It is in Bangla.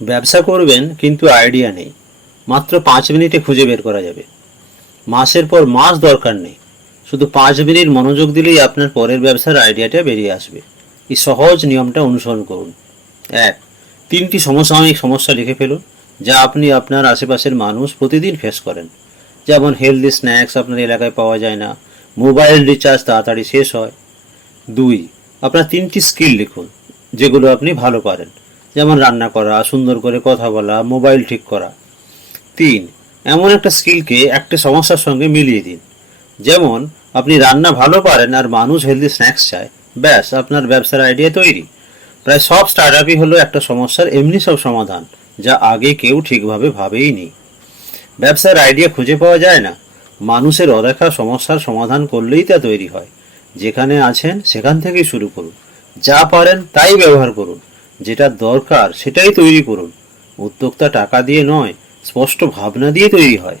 ব্যবসা করবেন কিন্তু আইডিয়া নেই, মাত্র 5 মিনিটে খুঁজে বের করা যাবে। মাসের পর মাস দরকার নেই, শুধু 5 মিনিট মনোযোগ দিলেই আপনার পরের ব্যবসার আইডিয়াটা বেরিয়ে আসবে। এই সহজ নিয়মটা অনুসরণ করুন। 1. 3টি সমসাময়িক সমস্যা লিখে ফেলুন, যা আপনি আপনার আশেপাশের মানুষ প্রতিদিন ফেস করেন। যেমন হেলদি স্ন্যাক্স আপনার এলাকায় পাওয়া যায় না, মোবাইল রিচার্জ তাড়াতাড়ি শেষ হয়। 2. আপনার 3টি স্কিল লিখুন, যেগুলো আপনি ভালো পারেন, যেমন রান্না করা, সুন্দর করে কথা বলা, মোবাইল ঠিক করা। 3. এমন একটা স্কিলকে একটা সমস্যার সঙ্গে মিলিয়ে দিন। যেমন আপনি রান্না ভালো পারেন আর মানুষ হেলদি স্ন্যাক্স চায়, ব্যাস আপনার ব্যবসার আইডিয়া তৈরি। প্রায় সব স্টার্টআপই হলো একটা সমস্যার এমনি সব সমাধান, যা আগে কেউ ঠিকভাবে ভাবেইনি। ব্যবসার আইডিয়া খুঁজে পাওয়া যায় না, মানুষের অদেখা সমস্যার সমাধান করলেই তা তৈরি হয়। যেখানে আছেন সেখান থেকেই শুরু করুন, যা পারেন তাই ব্যবহার করুন, যেটা দরকার সেটাই তৈরি করুন। উদ্যোক্তা টাকা দিয়ে নয়, স্পষ্ট ভাবনা দিয়ে তৈরি হয়।